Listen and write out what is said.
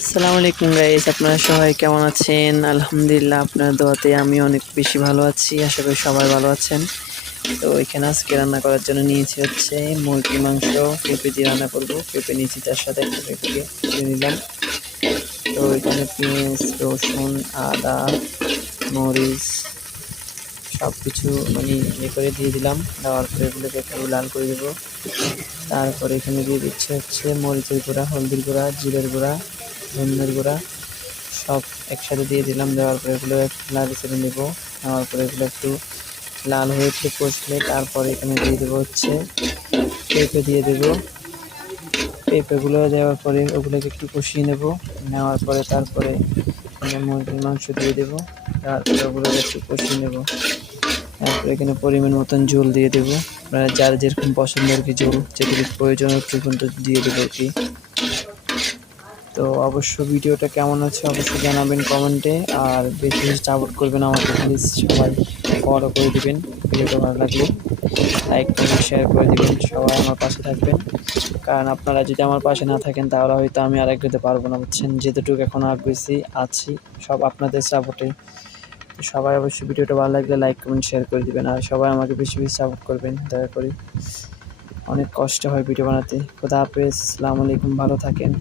আসসালামু আলাইকুম গাইস, আপনারা সবাই কেমন আছেন? আলহামদুলিল্লাহ, আপনার দোয়াতে আমি অনেক বেশি ভালো আছি। আশা করি সবাই ভালো আছেন। তো এখানে আজকে রান্না করার জন্য নিয়েছি হচ্ছে মুরগির মাংস। পেঁপে দিয়ে রান্না করব। পেঁপে নিয়েছি, তার সাথে একটা পেঁপেকে দিয়ে নিলাম। তো এখানে পেঁয়াজ, রসুন, আদা, মরিচ সব কিছু করে দিয়ে দিলাম। দেওয়ার পরে এগুলোকে একটু লাল করে দেবো। তারপরে এখানে দিয়ে দিচ্ছে হচ্ছে মরিচের গুঁড়া, হলদির গুঁড়া, জিরের গুঁড়া, ধনিয়ার গুঁড়া সব একসাথে দিয়ে দিলাম। দেওয়ার পরে এগুলো একটু লাল করে নেবো। নেওয়ার পরে এগুলো একটু লাল হয়ে একটু কষলে তারপরে এখানে দিয়ে দেবো হচ্ছে পেঁপে দিয়ে দেবো। পেঁপেগুলো দেওয়ার পরে ওগুলোকে একটু কষিয়ে নেব। নেওয়ার পরে তারপরে এখানে মুরগির মাংস দিয়ে দেবো। তারপরে ওগুলোকে একটু কষিয়ে নেব। তারপরে এখানে পরিমাণ মতন ঝোল দিয়ে দেবো। আপনারা যার যেরকম পছন্দ আর কি, ঝোল যেটুকু প্রয়োজন একটু দিয়ে দেবো আর কি। তো অবশ্য ভিডিওটা কেমন আছে অবশ্যই জানাবেন কমেন্টে। আর বেশি বেশি সাপোর্ট করবেন আমাকে প্লিজ, সবাই ফলো করে দিবেন। ভিডিওটা ভালো লাগলে লাইক কমেন্ট শেয়ার করে দিবেন। সবাই আমার পাশে থাকবেন, কারণ আপনারা যদি আমার পাশে না থাকেন তাহলে হয়তো আমি আর এগোতে পারবো না, বুঝছেন? যেতটুকু এখন আগ্রহী আছি সব আপনাদের সাপোর্টে। তো সবাই অবশ্যই ভিডিওটা ভালো লাগলে লাইক কমেন্ট শেয়ার করে দিবেন। আর সবাই আমাকে বেশি বেশি সাপোর্ট করবেন দয়া করে। অনেক কষ্ট হয় ভিডিও বানাতে। খোদা হাফেজ, আসসালামু আলাইকুম, ভালো থাকেন।